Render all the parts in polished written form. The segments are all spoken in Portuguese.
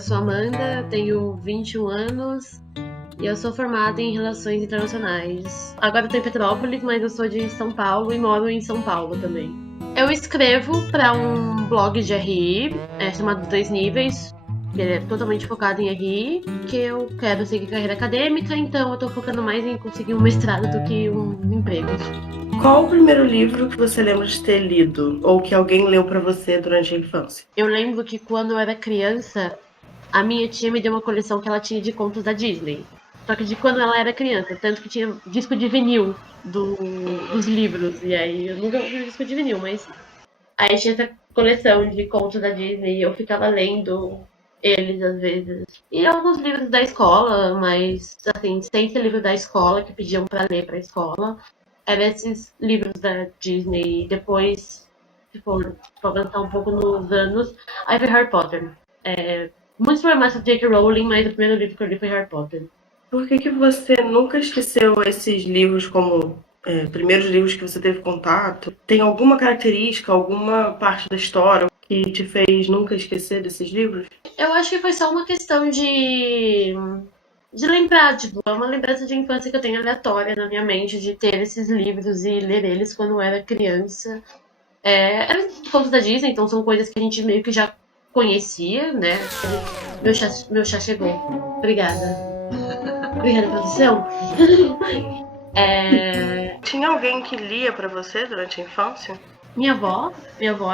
sou Amanda, tenho 21 anos e eu sou formada em Relações Internacionais. Agora eu tô em Petrópolis, mas eu sou de São Paulo e moro em São Paulo também. Eu escrevo para um blog de RI, chamado 2 Níveis, que ele é totalmente focado em RI, que eu quero seguir carreira acadêmica, então eu tô focando mais em conseguir um mestrado do que um emprego. Qual o primeiro livro que você lembra de ter lido ou que alguém leu para você durante a infância? Eu lembro que quando eu era criança, a minha tia me deu uma coleção que ela tinha de contos da Disney. Só que de quando ela era criança, tanto que tinha disco de vinil dos livros. E aí eu nunca ouvi disco de vinil, mas aí tinha essa coleção de contos da Disney e eu ficava lendo eles às vezes. E alguns livros da escola, mas assim, sem ser livro da escola que pediam pra ler pra escola. Eram esses livros da Disney. Depois, tipo, pra avançar um pouco nos anos, aí foi Harry Potter. Muitos problemas com J.K. Rowling, mas o primeiro livro que eu li foi Harry Potter. Por que você nunca esqueceu esses livros como primeiros livros que você teve contato? Tem alguma característica, alguma parte da história que te fez nunca esquecer desses livros? Eu acho que foi só uma questão de lembrar, tipo, é uma lembrança de infância que eu tenho aleatória na minha mente, de ter esses livros e ler eles quando eu era criança. Eram contos da Disney, então são coisas que a gente meio que já conhecia, né? Meu chá chegou. Obrigada. Obrigada, produção. Tinha alguém que lia para você durante a infância? Minha avó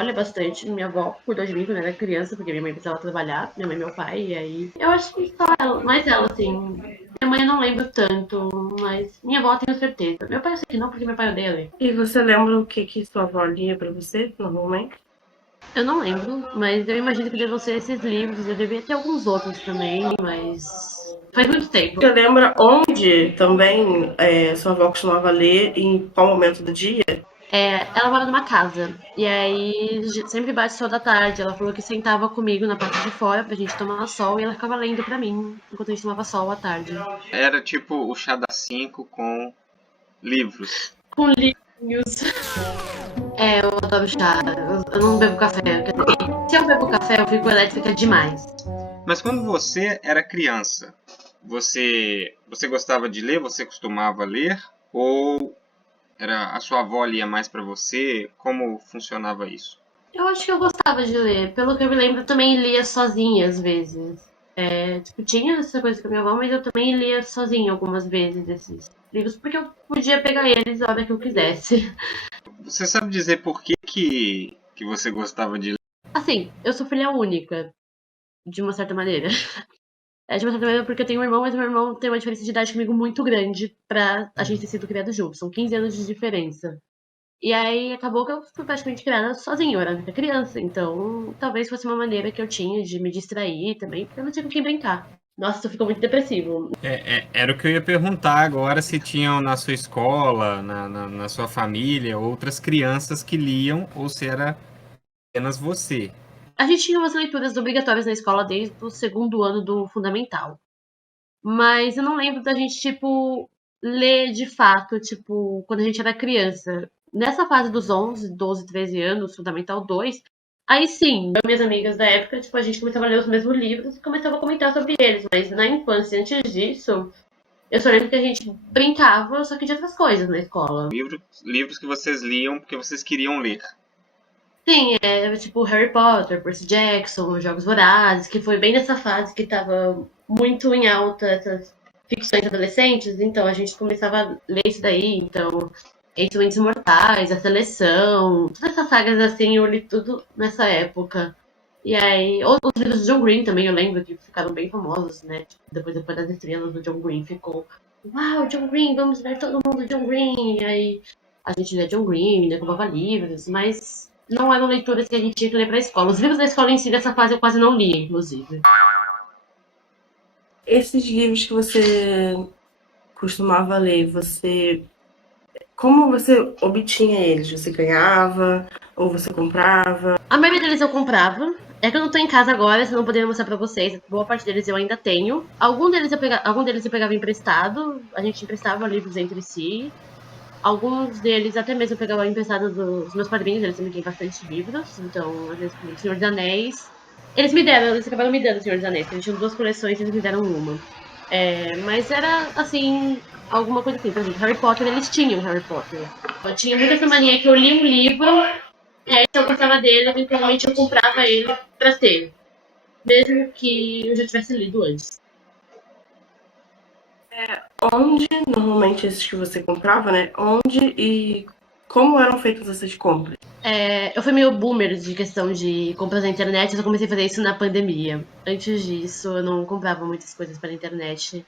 lê bastante. Minha avó cuidou de mim quando eu era criança, porque minha mãe precisava trabalhar, minha mãe e meu pai, e aí. Eu acho que só ela, mais ela, assim. Minha mãe eu não lembro tanto, mas minha avó eu tenho certeza. Meu pai eu sei que não, porque meu pai odeia ler. E você lembra o que sua avó lia para você, normalmente? Eu não lembro, mas eu imagino que devam ser esses livros. Eu devia ter alguns outros também, mas faz muito tempo. Você lembra onde também sua avó costumava ler e em qual momento do dia? Ela mora numa casa. E aí sempre bate sol da tarde. Ela falou que sentava comigo na parte de fora pra gente tomar sol e ela ficava lendo pra mim enquanto a gente tomava sol à tarde. Era tipo o chá das 5 com livros. Com livros. Eu adoro chá. Eu não bebo café. Quer dizer, se eu bebo café, eu fico elétrica demais. Mas quando você era criança, você gostava de ler? Você costumava ler? Ou era a sua avó lia mais para você? Como funcionava isso? Eu acho que eu gostava de ler. Pelo que eu me lembro, eu também lia sozinha às vezes. Tipo, tinha essa coisa com a minha avó, mas eu também lia sozinha algumas vezes esses livros, porque eu podia pegar eles a hora que eu quisesse. Você sabe dizer por que você gostava de ler? Assim, eu sou filha única, de uma certa maneira. De uma certa maneira porque eu tenho um irmão, mas meu irmão tem uma diferença de idade comigo muito grande pra a gente ter sido criado junto. São 15 anos de diferença. E aí acabou que eu fui praticamente criada sozinha, eu era muita criança. Então, talvez fosse uma maneira que eu tinha de me distrair também, porque eu não tinha com quem brincar. Nossa, isso ficou muito depressivo. Era o que eu ia perguntar agora, se tinham na sua escola, na sua família, outras crianças que liam, ou se era apenas você. A gente tinha umas leituras obrigatórias na escola desde o segundo ano do fundamental. Mas eu não lembro da gente, tipo, ler de fato, tipo, quando a gente era criança. Nessa fase dos 11, 12, 13 anos, Fundamental 2, aí sim, eu e minhas amigas da época, tipo, a gente começava a ler os mesmos livros e começava a comentar sobre eles. Mas na infância, antes disso, eu só lembro que a gente brincava, só que de outras coisas na escola. Livros que vocês liam porque vocês queriam ler. Sim, tipo Harry Potter, Percy Jackson, Jogos Vorazes, que foi bem nessa fase que tava muito em alta essas ficções adolescentes, então a gente começava a ler isso daí, então Instrumentos Mortais, A Seleção, todas essas sagas assim, eu li tudo nessa época. E aí, os livros do John Green também, eu lembro que ficaram bem famosos, né? Tipo, depois das estrelas do John Green ficou, uau, John Green, vamos ler todo mundo John Green. E aí a gente lia John Green, né, comprava livros, mas não eram leituras que a gente tinha que ler pra escola. Os livros da escola em si, dessa fase, eu quase não li, inclusive. Esses livros que você costumava ler, como você obtinha eles? Você ganhava ou você comprava? A maioria deles eu comprava. É que eu não tô em casa agora, senão eu poderia mostrar pra vocês. Boa parte deles eu ainda tenho. Algum deles eu pegava emprestado. A gente emprestava livros entre si. Alguns deles até mesmo eu pegava emprestado dos meus padrinhos, eles também têm bastante livros. Então, às vezes, como Senhor dos Anéis. Eles acabaram me dando o Senhor dos Anéis. Eles tinham 2 coleções e eles me deram uma. Mas era, assim, alguma coisa assim. Por exemplo, Harry Potter, eles tinham Harry Potter. Eu tinha muito essa mania que eu li um livro, e aí se eu gostava dele, eventualmente eu comprava ele pra ter. Mesmo que eu já tivesse lido antes. Onde, normalmente, esses que você comprava, né? Onde e como eram feitas essas compras? Eu fui meio boomer de questão de compras na internet, eu só comecei a fazer isso na pandemia. Antes disso, eu não comprava muitas coisas pela internet.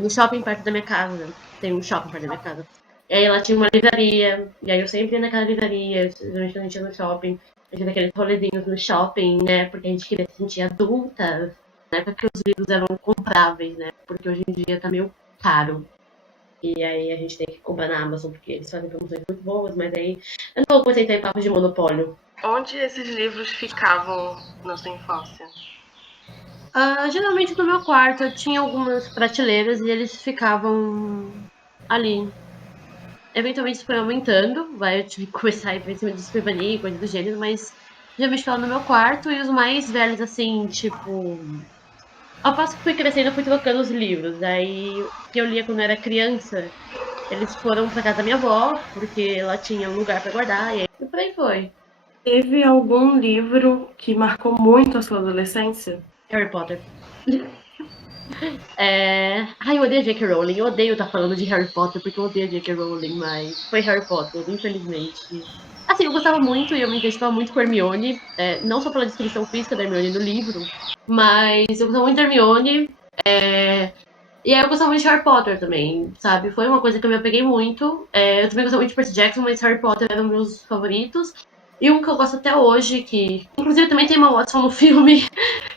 No shopping perto da minha casa, tem um shopping perto da minha casa. E aí ela tinha uma livraria, e aí eu sempre ia naquela livraria, geralmente quando a gente ia no shopping, a gente ia aqueles rolezinhos no shopping, né? Porque a gente queria se sentir adultas, na época que os livros eram compráveis, né? Porque hoje em dia tá meio caro. E aí a gente tem que comprar na Amazon, porque eles fazem promoções muito boas, mas aí eu não vou concentrar em papo de monopólio. Onde esses livros ficavam na sua infância? Geralmente no meu quarto eu tinha algumas prateleiras e eles ficavam ali. Eventualmente isso foi aumentando, eu tive que começar a ir pra cima de escrivaninha e coisa do gênero, mas geralmente ficava no meu quarto e os mais velhos, assim, tipo. Ao passo que fui crescendo, eu fui trocando os livros. Aí, o que eu lia quando eu era criança, eles foram pra casa da minha avó, porque ela tinha um lugar pra guardar, e aí por aí foi. Teve algum livro que marcou muito a sua adolescência? Harry Potter. Eu odeio J.K. Rowling. Eu odeio estar falando de Harry Potter porque eu odeio J.K. Rowling, mas foi Harry Potter, infelizmente. Assim, eu gostava muito e eu me identificava muito com a Hermione, não só pela descrição física da Hermione no livro, mas eu gostava muito da Hermione, e aí eu gostava muito de Harry Potter também, sabe? Foi uma coisa que eu me apeguei muito. Eu também gostava muito de Percy Jackson, mas Harry Potter era um dos meus favoritos. E um que eu gosto até hoje, que inclusive também tem uma Watson no filme,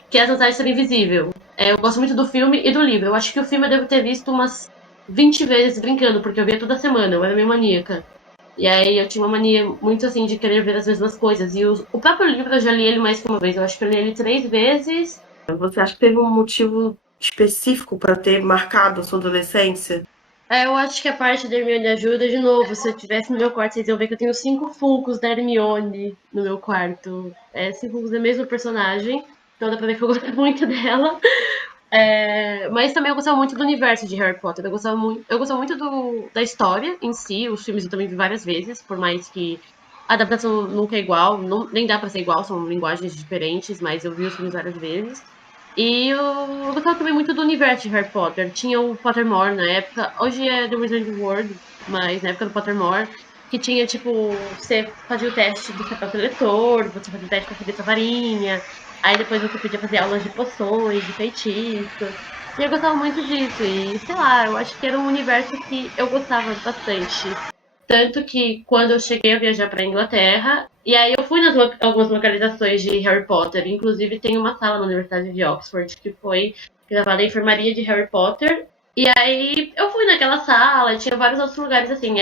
que é A Sociedade Ser Invisível. Eu gosto muito do filme e do livro. Eu acho que o filme eu devo ter visto umas 20 vezes brincando, porque eu via toda semana, eu era meio maníaca. E aí eu tinha uma mania muito assim de querer ver as mesmas coisas. E o próprio livro eu já li ele mais que uma vez. Eu acho que eu li ele 3 vezes. Você acha que teve um motivo específico para ter marcado a sua adolescência? Eu acho que a parte da Hermione ajuda, de novo, se eu tivesse no meu quarto, vocês iam ver que eu tenho 5 Funkos da Hermione no meu quarto. 5 Funkos da mesma personagem, então dá pra ver que eu gosto muito dela. Mas também eu gostava muito do universo de Harry Potter. Eu gostava muito da história em si. Os filmes eu também vi várias vezes, por mais que a adaptação nunca é igual, nem dá pra ser igual, são linguagens diferentes, mas eu vi os filmes várias vezes. E eu gostava também muito do universo de Harry Potter. Tinha o Pottermore na época, hoje é The Wizarding World, mas na época do Pottermore, que tinha tipo, você fazia o teste do chapéu seletor, você fazia o teste pra saber sua varinha, aí depois você podia fazer aulas de poções, de feitiços. E eu gostava muito disso, e sei lá, eu acho que era um universo que eu gostava bastante. Tanto que quando eu cheguei a viajar para Inglaterra, e aí eu fui nas algumas localizações de Harry Potter, inclusive tem uma sala na Universidade de Oxford que foi gravada a enfermaria de Harry Potter. E aí eu fui naquela sala, tinha vários outros lugares assim,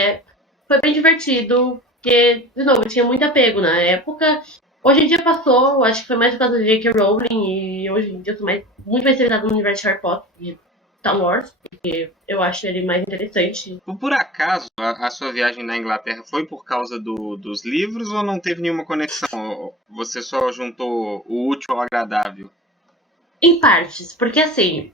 foi bem divertido, porque, de novo, eu tinha muito apego na época. Hoje em dia passou, acho que foi mais por causa de J.K. Rowling, e hoje em dia eu tô muito mais interessada no universo de Harry Potter, de Star Wars, porque eu acho ele mais interessante. Por acaso, a sua viagem na Inglaterra foi por causa dos livros ou não teve nenhuma conexão? Você só juntou o útil ao agradável? Em partes, porque assim,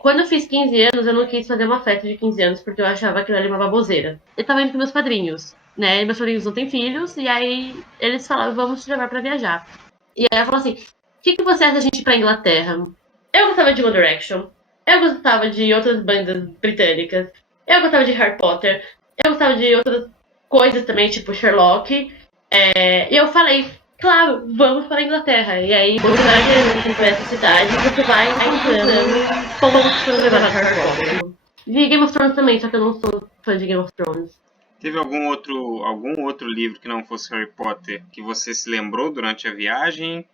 quando eu fiz 15 anos, eu não quis fazer uma festa de 15 anos porque eu achava aquilo ali uma baboseira. Eu tava indo com meus padrinhos, né? Meus padrinhos não têm filhos, e aí eles falaram, vamos te levar pra viajar. E aí ela falou assim: o que você acha da gente ir pra Inglaterra? Eu gostava de One Direction, eu gostava de outras bandas britânicas, eu gostava de Harry Potter, eu gostava de outras coisas também, tipo Sherlock. E eu falei, claro, vamos para a Inglaterra. E aí você vai viajando por essa cidade e você vai encontrando pontos para levar a Harry Potter. Vi Game of Thrones também, só que eu não sou fã de Game of Thrones. Teve algum outro livro que não fosse Harry Potter que você se lembrou durante a viagem?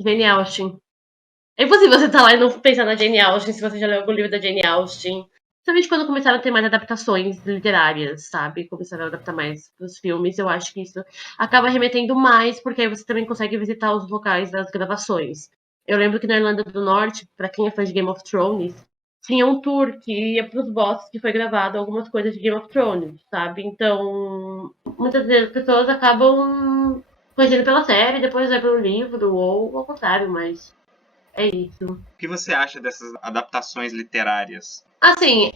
Jane Austen. É impossível você estar lá e não pensar na Jane Austen se você já leu algum livro da Jane Austen. Principalmente quando começaram a ter mais adaptações literárias, sabe? Começaram a adaptar mais pros filmes. Eu acho que isso acaba remetendo mais, porque aí você também consegue visitar os locais das gravações. Eu lembro que na Irlanda do Norte, pra quem é fã de Game of Thrones, tinha um tour que ia pros bosques que foi gravado algumas coisas de Game of Thrones, sabe? Então, muitas vezes as pessoas acabam conhecendo pela série, depois vai pelo livro, ou ao contrário, mas é isso. O que você acha dessas adaptações literárias? Assim,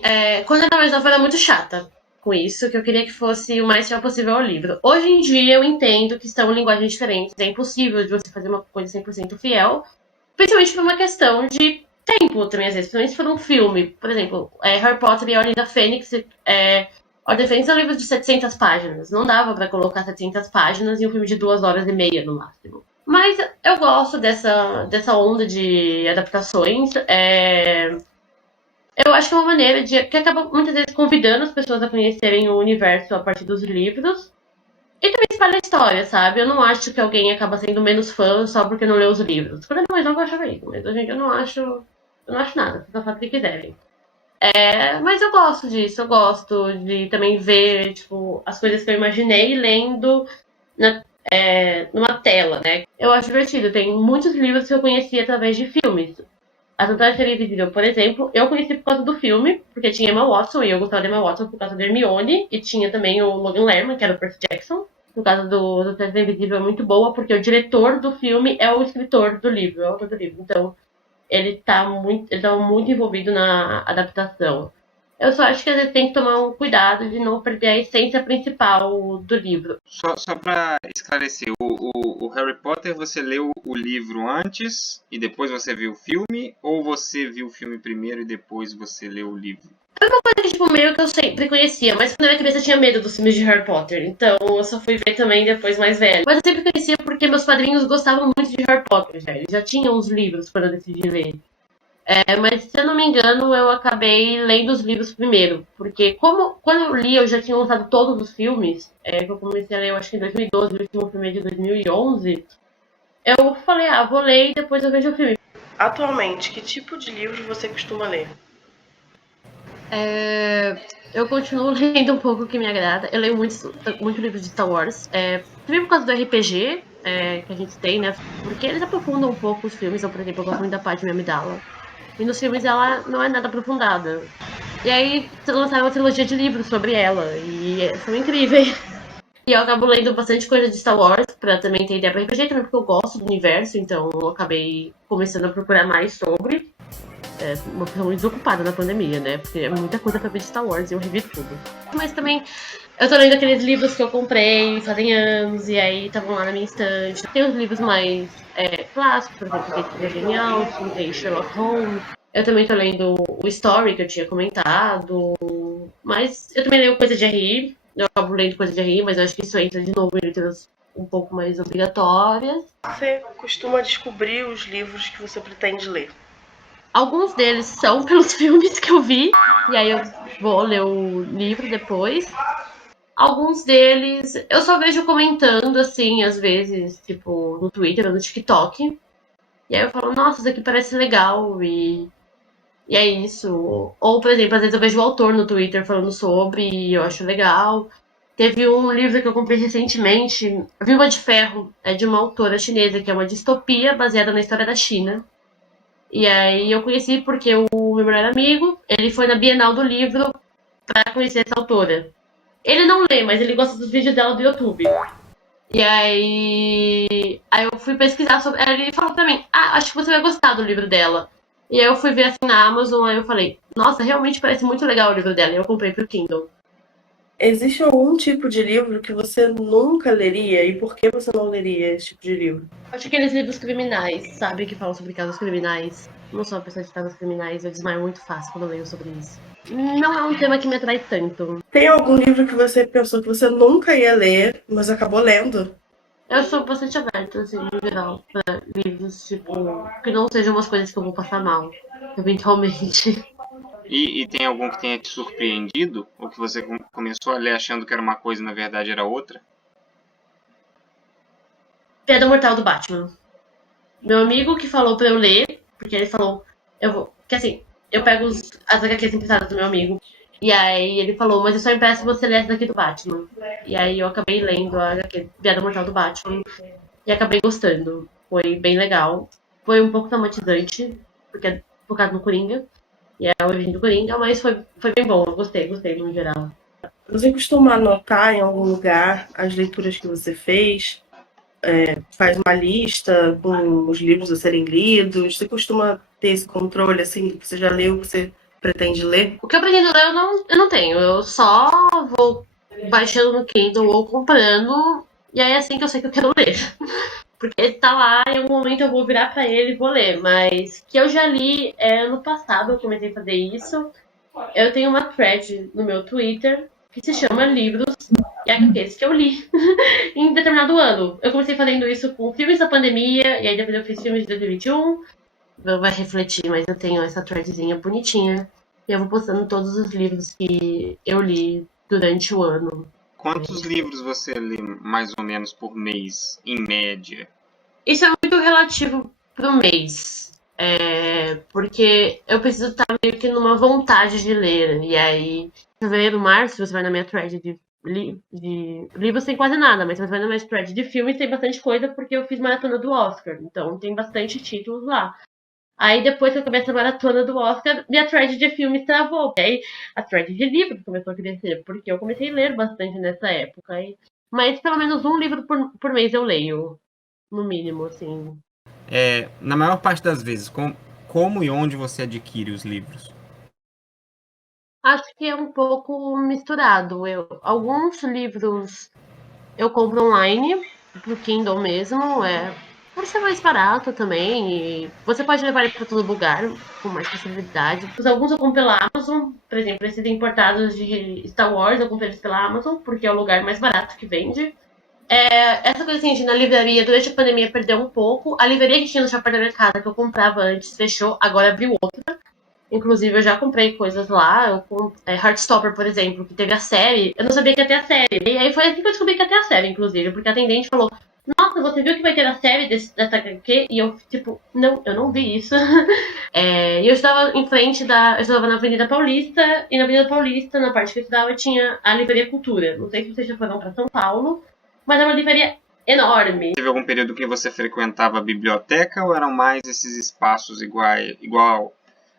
quando eu era mais nova, eu era muito chata com isso, que eu queria que fosse o mais fiel possível ao livro. Hoje em dia, eu entendo que são linguagens diferentes, é impossível de você fazer uma coisa 100% fiel, principalmente por uma questão de tempo também, às vezes. Principalmente se for um filme. Por exemplo, Harry Potter e a Ordem da Fênix. A Ordem da Fênix é um livro de 700 páginas. Não dava pra colocar 700 páginas em um filme de 2 horas e meia, no máximo. Mas eu gosto dessa onda de adaptações. Eu acho que é uma maneira que acaba muitas vezes convidando as pessoas a conhecerem o universo a partir dos livros. E também espalha a história, sabe? Eu não acho que alguém acaba sendo menos fã só porque não leu os livros. Quando eu era mais nova eu achava isso, mas hoje em dia eu não acho nada, só faz o que quiserem. Mas eu gosto disso, eu gosto de também ver, tipo, as coisas que eu imaginei lendo numa tela, né? Eu acho divertido, tem muitos livros que eu conheci através de filmes. A Fantasia Invisível, por exemplo, eu conheci por causa do filme, porque tinha Emma Watson, e eu gostava de Emma Watson por causa da Hermione, e tinha também o Logan Lerman, que era o Percy Jackson. No caso do Fantasia Invisível é muito boa, porque o diretor do filme é o escritor do livro, é o autor do livro. Então, ele tá muito envolvido na adaptação. Eu só acho que às vezes tem que tomar um cuidado de não perder a essência principal do livro. Só para esclarecer, o Harry Potter, você leu o livro antes e depois você viu o filme? Ou você viu o filme primeiro e depois você leu o livro? Coisa que, tipo, meio que eu sempre conhecia, mas quando eu era criança eu tinha medo dos filmes de Harry Potter, então eu só fui ver também depois mais velho. Mas eu sempre conhecia porque meus padrinhos gostavam muito de Harry Potter, já. Eles já tinham os livros quando eu decidi ler. Mas se eu não me engano, eu acabei lendo os livros primeiro, porque quando eu li eu já tinha lançado todos os filmes, que eu comecei a ler, eu acho que em 2012, o último filme é de 2011, eu falei, vou ler e depois eu vejo o filme. Atualmente, que tipo de livro você costuma ler? Eu continuo lendo um pouco o que me agrada. Eu leio muito livro de Star Wars. Também por causa do RPG que a gente tem, né? Porque eles aprofundam um pouco os filmes. Então, por exemplo, eu gosto muito da Padmé Amidala. E nos filmes ela não é nada aprofundada. E aí lançaram uma trilogia de livros sobre ela. E são incríveis. E eu acabo lendo bastante coisa de Star Wars pra também ter ideia pra RPG, também porque eu gosto do universo. Então eu acabei começando a procurar mais sobre. Uma pessoa muito desocupada na pandemia, né? Porque é muita coisa pra ver de Star Wars e eu revi tudo. Mas também eu tô lendo aqueles livros que eu comprei fazem anos e aí estavam lá na minha estante. Tem os livros mais clássicos, por exemplo, tem Trilogia Genial, tem Sherlock Holmes. Eu também tô lendo o Story que eu tinha comentado. Mas eu também leio coisa de RI. Eu acabo lendo coisa de RI, mas eu acho que isso entra de novo em letras um pouco mais obrigatórias. Você costuma descobrir os livros que você pretende ler? Alguns deles são pelos filmes que eu vi, e aí eu vou ler o livro depois. Alguns deles eu só vejo comentando, assim, às vezes, tipo, no Twitter ou no TikTok. E aí eu falo, nossa, isso aqui parece legal, e é isso. Ou, por exemplo, às vezes eu vejo o autor no Twitter falando sobre, e eu acho legal. Teve um livro que eu comprei recentemente, Viúva de Ferro, é de uma autora chinesa, que é uma distopia baseada na história da China. E aí eu conheci porque o meu melhor amigo, ele foi na Bienal do Livro pra conhecer essa autora. Ele não lê, mas ele gosta dos vídeos dela do YouTube. E aí eu fui pesquisar sobre. Aí ele falou pra mim, acho que você vai gostar do livro dela. E aí eu fui ver assim na Amazon, aí eu falei, nossa, realmente parece muito legal o livro dela. E eu comprei pro Kindle. Existe algum tipo de livro que você nunca leria e por que você não leria esse tipo de livro? Acho que aqueles livros criminais, sabe? Que falam sobre casos criminais. Não sou uma pessoa de casos criminais, eu desmaio muito fácil quando eu leio sobre isso. Não é um tema que me atrai tanto. Tem algum livro que você pensou que você nunca ia ler, mas acabou lendo? Eu sou bastante aberta, assim, no geral, pra livros, tipo, que não sejam umas coisas que eu vou passar mal, eventualmente. E tem algum que tenha te surpreendido? Ou que você começou a ler achando que era uma coisa e na verdade era outra? Piada Mortal do Batman. Meu amigo que falou pra eu ler, porque ele falou, que assim, eu pego as HQs emprestadas do meu amigo. E aí ele falou, mas eu só empresto você ler essa daqui do Batman. E aí eu acabei lendo a HQ Piada Mortal do Batman e acabei gostando. Foi bem legal. Foi um pouco traumatizante, porque é focado no Coringa. E é a origem do Coringa, mas foi bem bom. Eu gostei no geral. Você costuma anotar em algum lugar as leituras que você fez? faz uma lista com os livros a serem lidos? Você costuma ter esse controle, assim, do que você já leu, que você pretende ler? O que eu pretendo ler eu não tenho. Eu só vou baixando no Kindle ou comprando. E aí é assim que eu sei que eu quero ler. Porque ele tá lá, em algum momento eu vou virar pra ele e vou ler. Mas que eu já li ano passado, eu comecei a fazer isso. Eu tenho uma thread no meu Twitter que se chama Livros e HQs que eu li em determinado ano. Eu comecei fazendo isso com filmes da pandemia, e aí depois eu fiz filmes de 2021. Vai refletir, mas eu tenho essa threadzinha bonitinha. E eu vou postando todos os livros que eu li durante o ano. Quantos livros você lê mais ou menos por mês, em média? Isso é muito relativo pro mês. Porque eu preciso estar meio que numa vontade de ler. E aí, fevereiro, março, você vai na minha thread de livros, tem quase nada, mas você vai na minha thread de filmes, tem bastante coisa, porque eu fiz maratona do Oscar. Então tem bastante títulos lá. Aí depois que eu comecei a maratona do Oscar, minha thread de filmes travou. Aí a thread de livros começou a crescer, porque eu comecei a ler bastante nessa época. Mas pelo menos um livro por mês eu leio. No mínimo, assim. Na maior parte das vezes, como e onde você adquire os livros? Acho que é um pouco misturado. Alguns livros eu compro online, pro Kindle mesmo, por ser mais barato também. E você pode levar ele para todo lugar, com mais facilidade. Alguns eu compro pela Amazon, por exemplo, esses importados de Star Wars, eu compro eles pela Amazon, porque é o lugar mais barato que vende. Essa coisa assim, de na livraria, durante a pandemia, perdeu um pouco. A livraria que tinha no shopping da minha casa, que eu comprava antes, fechou, agora abriu outra. Inclusive, eu já comprei coisas lá. Heartstopper, por exemplo, que teve a série. Eu não sabia que ia ter a série. E aí foi assim que eu descobri que ia ter a série, inclusive. Porque a atendente falou, nossa, você viu que vai ter a série dessa HQ? E eu, tipo, não, eu não vi isso. E eu estava em frente eu estava na Avenida Paulista. E na Avenida Paulista, na parte que eu estudava, tinha a Livraria Cultura. Não sei se vocês já foram pra São Paulo. Mas é uma livraria enorme. Teve algum período que você frequentava a biblioteca ou eram mais esses espaços igual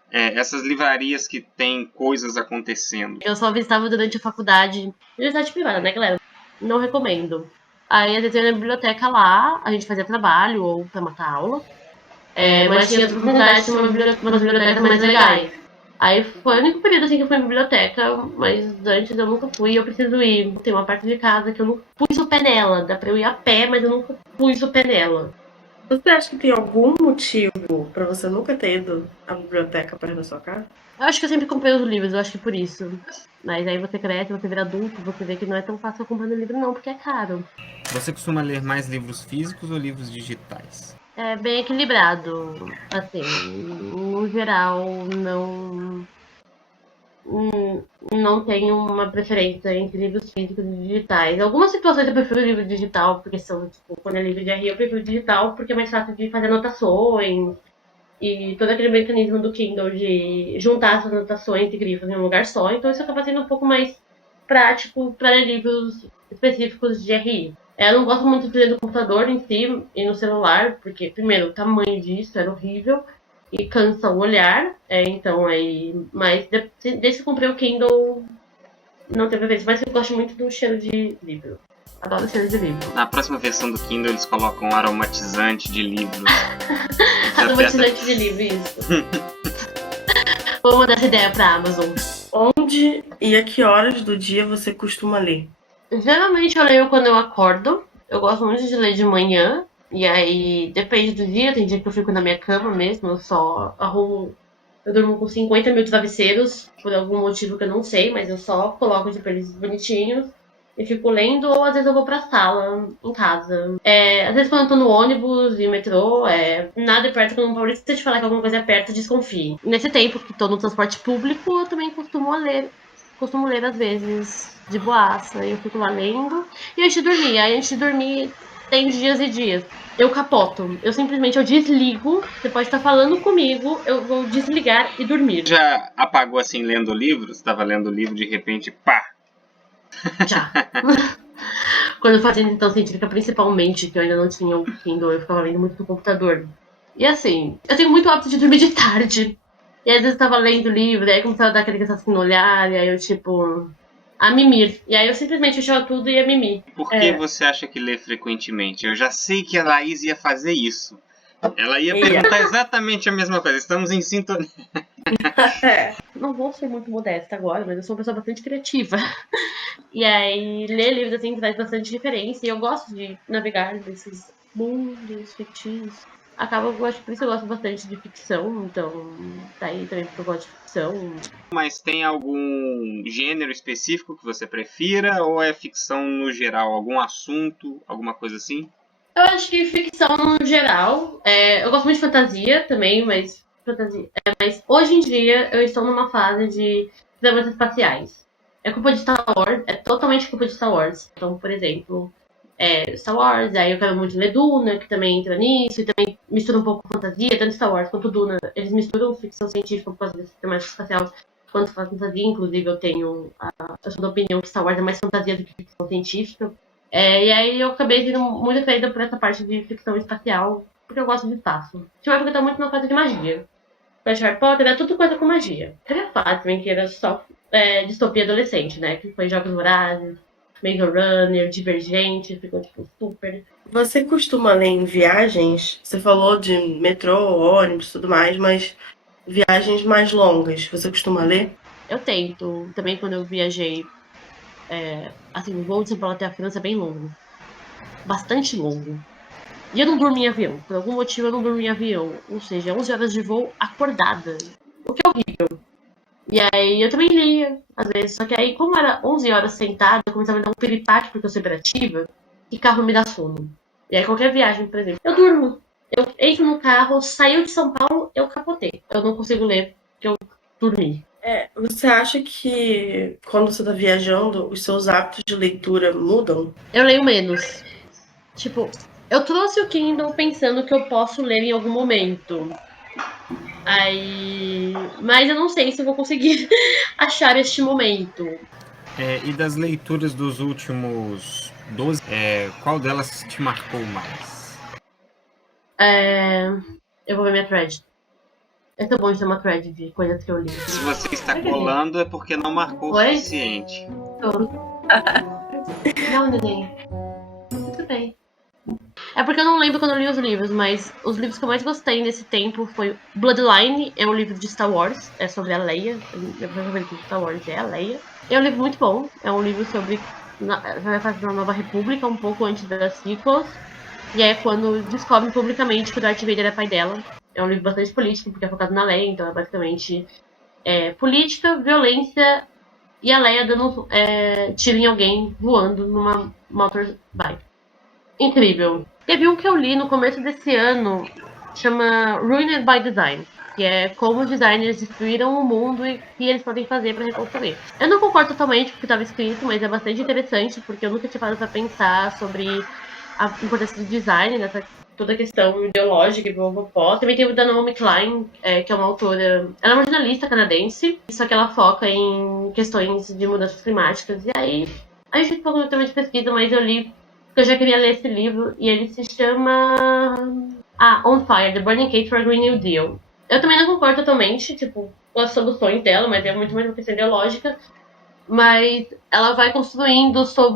essas livrarias que tem coisas acontecendo? Eu só visitava durante a faculdade. Universidade privada, né, galera? Não recomendo. Aí, às vezes, eu ia na biblioteca lá, a gente fazia trabalho ou pra matar aula. Mas tinha outras oportunidades de umas bibliotecas mais legais. Aí foi o único período assim que eu fui na biblioteca, mas antes eu nunca fui. Eu preciso ir. Tem uma parte de casa que eu nunca pus o pé nela. Dá pra eu ir a pé, mas eu nunca pus o pé nela. Você acha que tem algum motivo pra você nunca ter ido à biblioteca perto da sua casa? Eu acho que eu sempre comprei os livros, eu acho que por isso. Mas aí você cresce, você vira adulto, você vê que não é tão fácil comprar um livro não, porque é caro. Você costuma ler mais livros físicos ou livros digitais? É bem equilibrado, assim, no geral, não tenho uma preferência entre livros físicos e digitais. Algumas situações eu prefiro livro digital, porque são, tipo, quando é livro de RI eu prefiro digital, porque é mais fácil de fazer anotações, e todo aquele mecanismo do Kindle de juntar essas anotações e grifos em um lugar só, então isso acaba sendo um pouco mais prático para livros específicos de RI. Eu não gosto muito de ler no computador em si e no celular, porque, primeiro, o tamanho disso era horrível e cansa o olhar. Então, aí. Mas desde que eu comprei o Kindle, não teve vez. Mas eu gosto muito do cheiro de livro. Adoro o cheiro de livro. Na próxima versão do Kindle eles colocam um aromatizante de livros. Aromatizante de livro, isso. Vou mandar essa ideia pra Amazon. Onde e a que horas do dia você costuma ler? Geralmente eu leio quando eu acordo. Eu gosto muito de ler de manhã. E aí, depende do dia. Tem dia que eu fico na minha cama mesmo. Eu só arrumo. Eu durmo com 50 mil travesseiros. Por algum motivo que eu não sei. Mas eu só coloco de peles bonitinhos. E fico lendo. Ou às vezes eu vou pra sala, em casa. Às vezes quando eu tô no ônibus e metrô. Nada é perto. Quando um paulista te falar que alguma coisa é perto, desconfie. Nesse tempo que tô no transporte público, eu também costumo ler às vezes de boaça. Eu fico lá lendo. E antes de dormir. Aí antes de dormir tem dias e dias. Eu capoto. Eu desligo. Você pode estar falando comigo. Eu vou desligar e dormir. Já apagou assim lendo livro? Você estava lendo o livro de repente, pá! Já. Quando eu fazia então científica, principalmente, que eu ainda não tinha o Kindle, eu ficava lendo muito no computador. E assim, eu tenho muito hábito de dormir de tarde. E às vezes eu tava lendo livro, aí começava a dar aquele cansaço no olhar, e aí eu tipo... a mimir. E aí eu simplesmente fechava tudo e ia mimir. Por que você acha que lê frequentemente? Eu já sei que a Laís ia fazer isso. Ela ia perguntar exatamente a mesma coisa. Estamos em sintonia. Não vou ser muito modesta agora, mas eu sou uma pessoa bastante criativa. E aí, ler livros assim traz bastante referência. E eu gosto de navegar nesses mundos fictícios. Por isso eu gosto bastante de ficção. Então, tá aí também porque eu gosto de ficção. Mas tem algum gênero específico que você prefira? Ou é ficção no geral? Algum assunto? Alguma coisa assim? Eu acho que ficção no geral. Eu gosto muito de fantasia também, mas mas hoje em dia eu estou numa fase de dramas espaciais. É culpa de Star Wars, é totalmente culpa de Star Wars. Então, por exemplo, Star Wars, aí eu quero muito ler Duna, que também entra nisso, e também mistura um pouco com fantasia, tanto Star Wars quanto Duna. Eles misturam ficção científica por causa desse temática espacial quanto fantasia. Inclusive, eu sou da opinião que Star Wars é mais fantasia do que ficção científica. E aí eu acabei sendo muito atraída por essa parte de ficção espacial, porque eu gosto de espaço. Tinha uma época que eu tava muito na fase de magia. O Harry Potter era tudo coisa com magia. Teve a fase também que era só distopia adolescente, né? Que foi Jogos Vorazes, Maze Runner, Divergente, ficou tipo super. Você costuma ler em viagens? Você falou de metrô, ônibus e tudo mais, mas viagens mais longas, você costuma ler? Eu tento. Também quando eu viajei, assim, o voo de São Paulo até a França é bem longo. Bastante longo. E eu não durmo em avião. Por algum motivo eu não durmo em avião. Ou seja, 11 horas de voo acordada. O que é horrível. E aí eu também lia, às vezes. Só que aí, como era 11 horas sentada, eu começava a me dar um piripaque porque eu sou hiperativa. E carro me dá sono. E aí qualquer viagem, por exemplo, eu durmo. Eu entro no carro, saiu de São Paulo, eu capotei. Eu não consigo ler porque eu dormi. Você acha que quando você tá viajando, os seus hábitos de leitura mudam? Eu leio menos. Tipo, eu trouxe o Kindle pensando que eu posso ler em algum momento. Mas eu não sei se eu vou conseguir achar este momento. E das leituras dos últimos 12, qual delas te marcou mais? Eu vou ver minha thread. É tão bom de ter uma thread de coisas que eu li. Se você está colando é porque não marcou o Oi? suficiente. Não, neném. Tudo bem. É porque eu não lembro quando eu li os livros, mas os livros que eu mais gostei nesse tempo foi Bloodline, é um livro de Star Wars, é sobre a Leia. Meu favorito de Star Wars é a Leia. É um livro muito bom, é um livro sobre vai fazer uma nova república, um pouco antes das sequels. E é quando descobrem publicamente que o Darth Vader é pai dela. É um livro bastante político, porque é focado na Leia, então é basicamente política, violência e a Leia dando tiro em alguém voando numa motorbike. Incrível. Teve um que eu li no começo desse ano, chama Ruined by Design, que é como os designers destruíram o mundo e o que eles podem fazer para reconstruir. Eu não concordo totalmente com o que estava escrito, mas é bastante interessante, porque eu nunca tinha parado para pensar sobre a importância do design nessa toda a questão ideológica e blá. Também tem o da Naomi Klein, que é uma autora. Ela é uma jornalista canadense, só que ela foca em questões de mudanças climáticas. E aí, a gente fez um pouco também de pesquisa, mas eu li porque eu já queria ler esse livro, e ele se chama On Fire, The Burning Case for a Green New Deal. Eu também não concordo totalmente, com as soluções dela, mas é muito mais uma questão ideológica. Mas ela vai construindo essa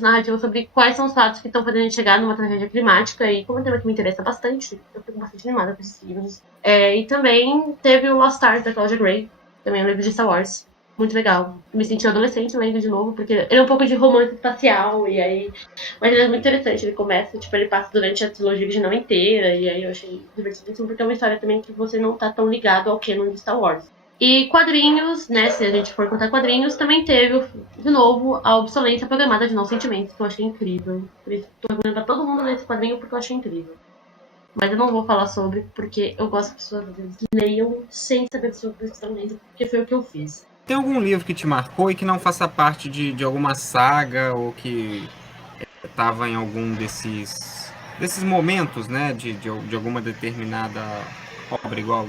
narrativa sobre quais são os fatos que estão fazendo a gente chegar numa tragédia climática, e como é um tema que me interessa bastante, eu fico bastante animada com esses livros. E também teve o Lost Stars, da Claudia Gray, também um livro de Star Wars. Muito legal. Me senti adolescente lendo de novo, porque ele é um pouco de romance espacial, e aí... Mas ele é muito interessante, ele começa, ele passa durante a trilogia original inteira, e aí eu achei divertidíssimo, porque é uma história também que você não tá tão ligado ao canon de Star Wars. E quadrinhos, né, se a gente for contar quadrinhos, também teve, de novo, a obsolência programada de Novos Sentimentos, que eu achei incrível. Por isso, tô recomendando pra todo mundo ler esse quadrinho, porque eu achei incrível. Mas eu não vou falar sobre, porque eu gosto que as pessoas às vezes leiam sem saber sobre o que estão lendo, porque foi o que eu fiz. Tem algum livro que te marcou e que não faça parte de alguma saga ou que estava em algum desses momentos, né, de alguma determinada obra igual?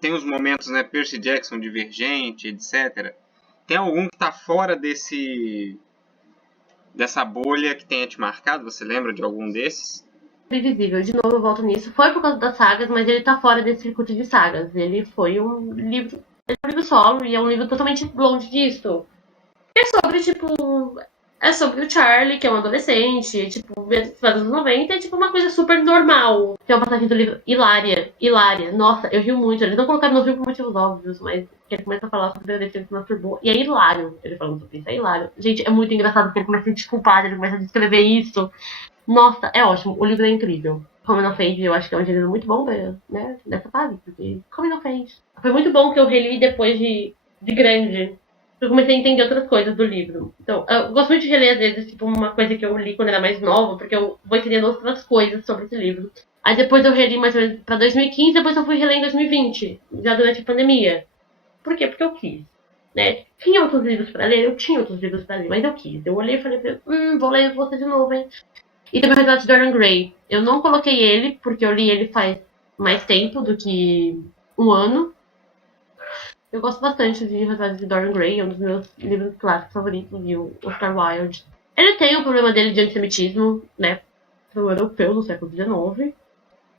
Tem os momentos, né, Percy Jackson, Divergente, etc. Tem algum que está fora dessa bolha que tenha te marcado? Você lembra de algum desses? Previsível, de novo eu volto nisso. Foi por causa das sagas, mas ele tá fora desse circuito de sagas. Ele foi um livro solo, e é um livro totalmente longe disso. É sobre, tipo. É sobre o Charlie, que é um adolescente, tipo, dos anos 90, é tipo uma coisa super normal. Tem uma passagem do livro hilária, hilária. Nossa, eu rio muito. Eles não colocaram no filme por motivos óbvios, mas ele começa a falar sobre a adolescente que masturbou. E é hilário ele falando sobre isso, é hilário. Gente, é muito engraçado porque ele começa a se desculpar, ele começa a descrever isso. Nossa, é ótimo. O livro é incrível. Coming of Age, eu acho que é um gênero muito bom, né, nessa fase, porque Coming of Age. Foi muito bom que eu reli depois de grande. Eu comecei a entender outras coisas do livro. Então, eu gosto muito de reler, às vezes, tipo, uma coisa que eu li quando era mais nova, porque eu vou entendendo outras coisas sobre esse livro. Aí depois eu reli mais ou menos pra 2015, depois eu fui reler em 2020, já durante a pandemia. Por quê? Porque eu quis. Né? Tinha outros livros pra ler? Eu tinha outros livros pra ler, mas eu quis. Eu olhei e falei, vou ler você de novo, hein? E também o Retrato de Dorian Gray. Eu não coloquei ele, porque eu li ele faz mais tempo do que um ano. Eu gosto bastante de Retrato de Dorian Gray, é um dos meus livros clássicos favoritos, e o Oscar Wilde. Ele tem o problema dele de antissemitismo, né? Pro europeu no século XIX.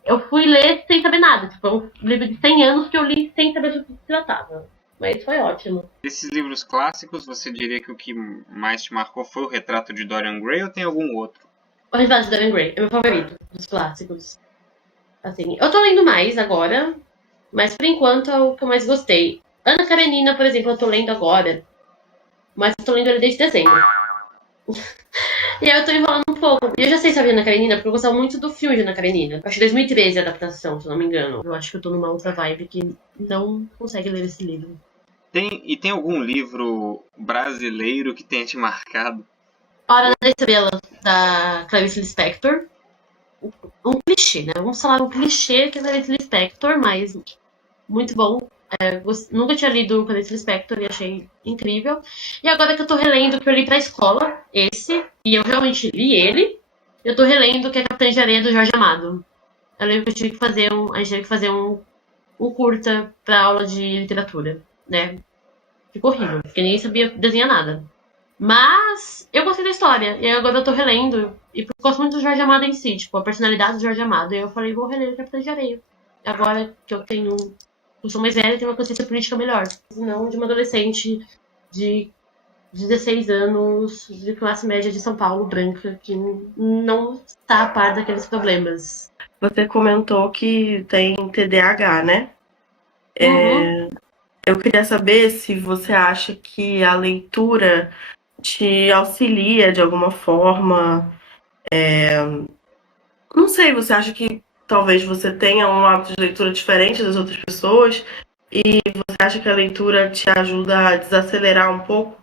Eu fui ler sem saber nada. Tipo, é um livro de 100 anos que eu li sem saber do que se tratava. Mas foi ótimo. Desses livros clássicos, você diria que o que mais te marcou foi o Retrato de Dorian Gray ou tem algum outro? O Retrato de Dorian Gray é meu favorito dos clássicos. Assim, eu tô lendo mais agora, mas por enquanto é o que eu mais gostei. Ana Karenina, por exemplo, eu tô lendo agora, mas eu tô lendo ele desde dezembro. E aí eu tô enrolando um pouco. E eu já sei sobre Ana Karenina, porque eu gostava muito do filme de Ana Karenina. Acho que 2013 a adaptação, se eu não me engano. Eu acho que eu tô numa outra vibe que não consegue ler esse livro. Tem algum livro brasileiro que tenha te marcado? Hora das Estrelas, da Clarice Lispector. Um clichê, né? Vamos falar um clichê que é Clarice Lispector, mas muito bom. Nunca tinha lido Clarice Lispector e achei incrível. E agora que eu tô relendo, que eu li pra escola, esse, e eu realmente li ele, eu tô relendo que é Capitã de Areia, do Jorge Amado. Eu lembro que a gente teve que fazer um curta pra aula de literatura, né? Ficou horrível, porque ninguém sabia desenhar nada. Mas eu gostei da história, e agora eu tô relendo, e eu gosto muito do Jorge Amado em si, tipo, a personalidade do Jorge Amado. E eu falei, vou reler o Capitã de Areia. Agora que eu sou mais velha e tenho uma consciência política melhor. Não de uma adolescente de 16 anos, de classe média de São Paulo, branca, que não está a par daqueles problemas. Você comentou que tem TDAH, né? Eu queria saber se você acha que a leitura te auxilia de alguma forma. Não sei, você acha que talvez você tenha um hábito de leitura diferente das outras pessoas? E você acha que a leitura te ajuda a desacelerar um pouco?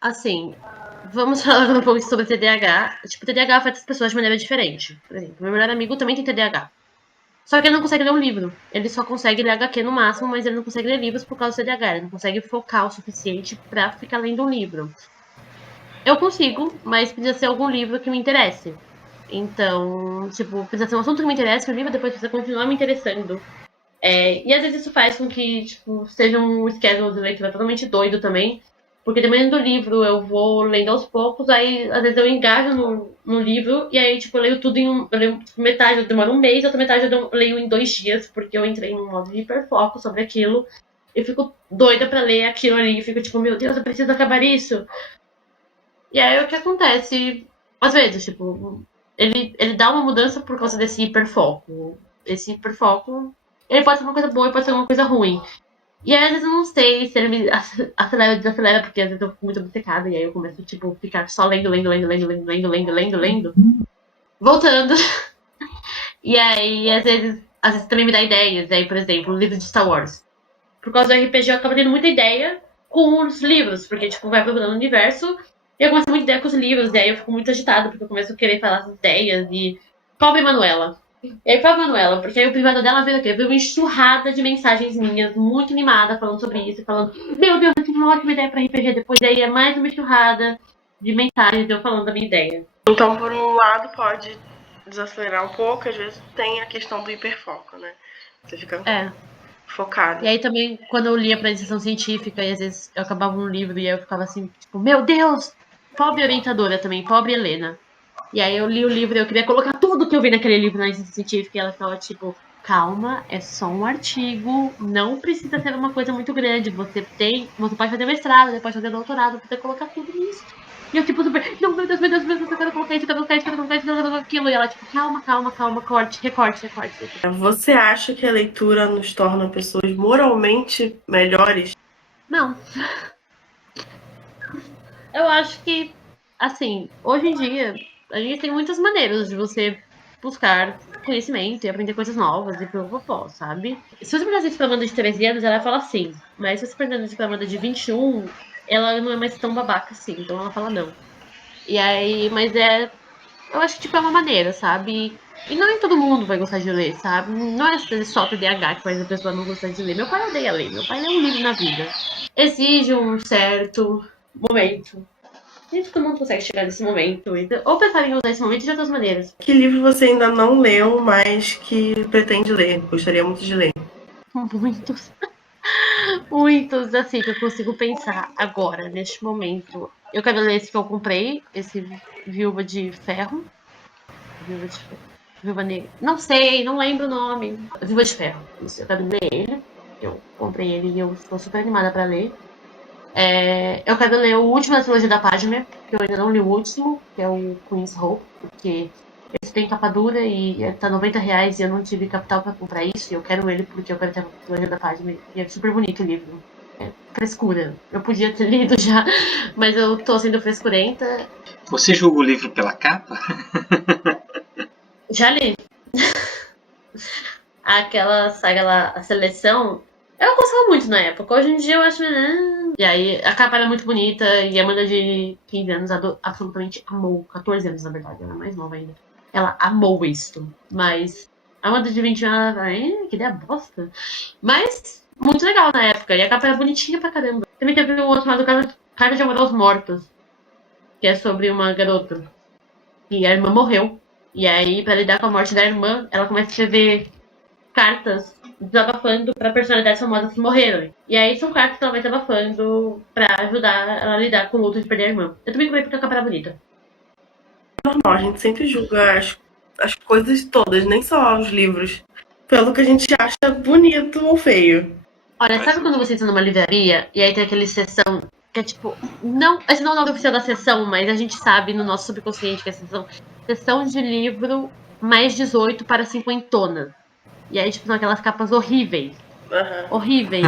Assim, vamos falar um pouco sobre TDAH. Tipo, TDAH afeta as pessoas de maneira diferente. Por exemplo, meu melhor amigo também tem TDAH. Só que ele não consegue ler um livro. Ele só consegue ler HQ no máximo, mas ele não consegue ler livros por causa do TDAH. Ele não consegue focar o suficiente pra ficar lendo um livro. Eu consigo, mas precisa ser algum livro que me interesse. Então, tipo, precisa ser um assunto que me interesse, o livro depois precisa continuar me interessando. E às vezes isso faz com que, tipo, seja um schedule de leitura totalmente doido também. Porque dependendo do livro, eu vou lendo aos poucos, aí às vezes eu engajo no livro, e aí, tipo, eu leio tudo eu leio metade, eu demoro um mês, outra metade eu leio em 2 dias, porque eu entrei num modo de hiperfoco sobre aquilo. Eu fico doida pra ler aquilo ali, fico tipo, meu Deus, eu preciso acabar isso. E aí o que acontece, às vezes, tipo, ele dá uma mudança por causa desse hiperfoco. Esse hiperfoco, ele pode ser uma coisa boa e pode ser uma coisa ruim. E aí, às vezes eu não sei se ele me acelera ou desacelera, porque às vezes eu fico muito obcecada e aí eu começo, tipo, ficar só lendo. Voltando. E aí, às vezes também me dá ideias. E aí, por exemplo, o livro de Star Wars. Por causa do RPG, eu acabo tendo muita ideia com os livros, porque, tipo, vai procurando o universo. E eu começo muita ideia com os livros, e aí eu fico muito agitada, porque eu começo a querer falar as ideias. E pobre Manuela. E aí, pra Manuela, porque aí o privado dela veio o quê? Veio uma enxurrada de mensagens minhas, muito animada, falando sobre isso, falando, meu Deus, eu tive uma ótima ideia pra RPG depois, daí é mais uma enxurrada de mensagens eu falando da minha ideia. Então, por um lado, pode desacelerar um pouco, às vezes tem a questão do hiperfoco, né? Você fica focado. E aí também, quando eu lia pra iniciação científica, e às vezes eu acabava um livro e aí eu ficava assim, tipo, meu Deus! Pobre orientadora também, pobre Helena. E aí eu li o livro e eu queria colocar tudo que eu vi naquele livro na iniciação científica e ela ficava tipo, calma, é só um artigo, não precisa ser uma coisa muito grande. Você pode fazer mestrado, você pode fazer doutorado, você colocar tudo nisso. E eu, tipo, super, não, meu Deus, eu quero colocar isso, eu quero colocar isso, eu quero colocar isso, eu quero colocar aquilo. E ela, tipo, calma, recorte. Você acha que a leitura nos torna pessoas moralmente melhores? Não. Eu acho que, assim, hoje em dia, a gente tem muitas maneiras de você buscar conhecimento e aprender coisas novas e pô, sabe? Se você perguntar isso pra Amanda de 13 anos, ela fala sim. Mas se você perguntar isso pra Amanda de 21, ela não é mais tão babaca assim, então ela fala não. E aí, mas eu acho que, tipo, é uma maneira, sabe? E não é todo mundo vai gostar de ler, sabe? Não é só TDAH que faz a pessoa não gostar de ler. Meu pai odeia ler. Meu pai lê um livro na vida. Exige um certo momento. Nem todo mundo consegue chegar nesse momento. Ou pensar em usar esse momento de outras maneiras. Que livro você ainda não leu, mas que pretende ler? Gostaria muito de ler. Muitos. Muitos, assim, que eu consigo pensar agora, neste momento. Eu quero ler esse que eu comprei, esse Viúva de Ferro. Viúva Negra. Não sei, não lembro o nome. Viúva de Ferro. Isso, eu quero ler ele. Eu comprei ele e eu estou super animada pra ler. Eu quero ler o último da trilogia da Padme, que eu ainda não li o último, que é o Queen's Hope, porque esse tem capa dura e tá R$90 e eu não tive capital pra comprar isso, e eu quero ele porque eu quero ter a trilogia da Padme, e é super bonito o livro. É frescura. Eu podia ter lido já, mas eu tô sendo frescurenta. Você julga o livro pela capa? Já li. Aquela saga lá, a Seleção, eu gostava muito na época. Hoje em dia eu acho. E aí, a capa era muito bonita e a Amanda de 15 anos absolutamente amou. 14 anos, na verdade, ela é mais nova ainda. Ela amou isto. Mas a Amanda de 21 anos, que ideia bosta. Mas, muito legal na época. E a capa era bonitinha pra caramba. Também teve um outro chamado Carta de Amor aos Mortos, que é sobre uma garota. E a irmã morreu. E aí, pra lidar com a morte da irmã, ela começa a escrever cartas desabafando pra personalidades famosas que morreram. E aí são cartas que ela vai desabafando pra ajudar ela a lidar com o luto de perder a irmã. Eu também comprei porque a capa era bonita. Normal, a gente sempre julga as coisas todas, nem só os livros, pelo que a gente acha bonito ou feio. Olha, sabe quando você entra numa livraria e aí tem aquele sessão que é tipo... Não, esse não é o nome oficial da sessão, mas a gente sabe no nosso subconsciente que é sessão de livro mais 18 para cinquentona. E aí, tipo, são aquelas capas horríveis. Uhum. Horríveis.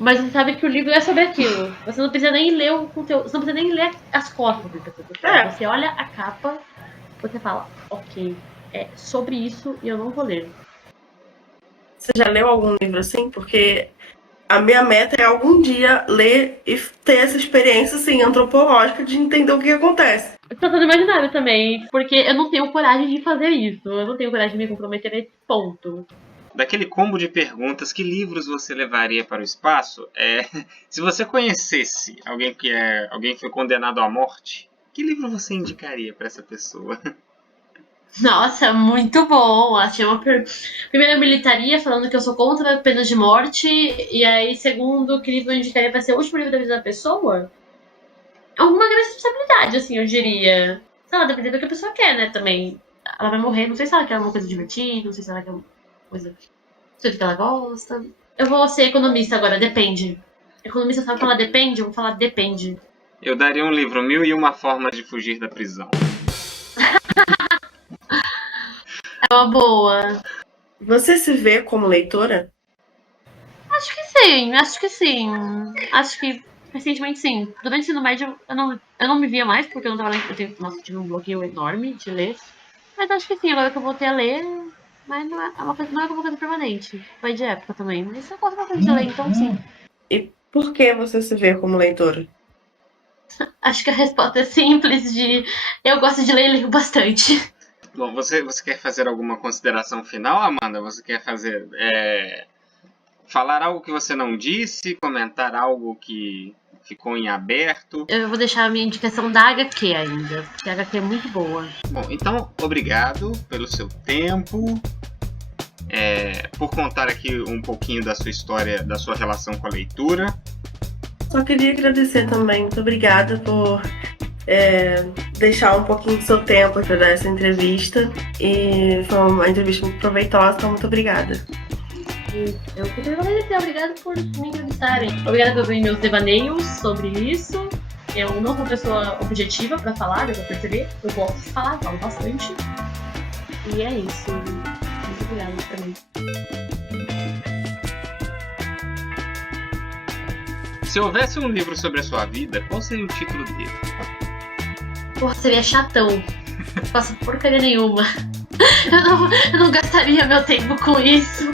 Mas você sabe que o livro é sobre aquilo. Você não precisa nem ler o conteúdo. Você não precisa nem ler as costas do que Você olha a capa, você fala, ok, é sobre isso e eu não vou ler. Você já leu algum livro assim? Porque a minha meta é algum dia ler e ter essa experiência assim, antropológica de entender o que acontece. Eu tô sendo imaginário também, porque eu não tenho coragem de fazer isso. Eu não tenho coragem de me comprometer nesse ponto. Daquele combo de perguntas, que livros você levaria para o espaço? Se você conhecesse alguém que foi condenado à morte, que livro você indicaria para essa pessoa? Nossa, muito bom. Achei primeiro, eu militaria falando que eu sou contra a pena de morte. E aí, segundo, que livro eu indicaria para ser o último livro da vida da pessoa? Alguma grande responsabilidade, assim, eu diria. Sei lá, dependendo do que a pessoa quer, né, também. Ela vai morrer, não sei se ela quer uma coisa divertida, não sei se ela quer uma coisa... Não sei do que ela gosta. Eu vou ser economista agora, depende. Economista sabe falar depende? Eu vou falar depende. Eu daria um livro, 1001 Formas de Fugir da Prisão. É uma boa. Você se vê como leitora? Acho que sim. Acho que recentemente sim. Durante o ensino médio eu não me via mais, porque eu não tava lendo. Nossa, eu tive um bloqueio enorme de ler. Mas acho que sim, agora que eu voltei a ler. Mas não é uma coisa permanente. Foi de época também. Mas eu gosto bastante de ler, então sim. E por que você se vê como leitora? Acho que a resposta é simples eu gosto de ler e leio bastante. Bom, você quer fazer alguma consideração final, Amanda? Você quer fazer... falar algo que você não disse? Comentar algo que ficou em aberto? Eu vou deixar a minha indicação da HQ ainda, porque a HQ é muito boa. Bom, então, obrigado pelo seu tempo, por contar aqui um pouquinho da sua história, da sua relação com a leitura. Só queria agradecer também. Muito obrigada por deixar um pouquinho do seu tempo para dar essa entrevista. E foi uma entrevista muito proveitosa, então muito obrigada. Eu queria agradecer, obrigada por me entrevistarem. Obrigada por ouvir meus devaneios sobre isso. Eu não sou uma pessoa objetiva pra falar, deu pra perceber. Eu gosto de falar, falo bastante. E é isso. Muito obrigada também. Se houvesse um livro sobre a sua vida, qual seria o título dele? Porra, seria chatão. Não faço porcaria nenhuma. Eu não gastaria meu tempo com isso.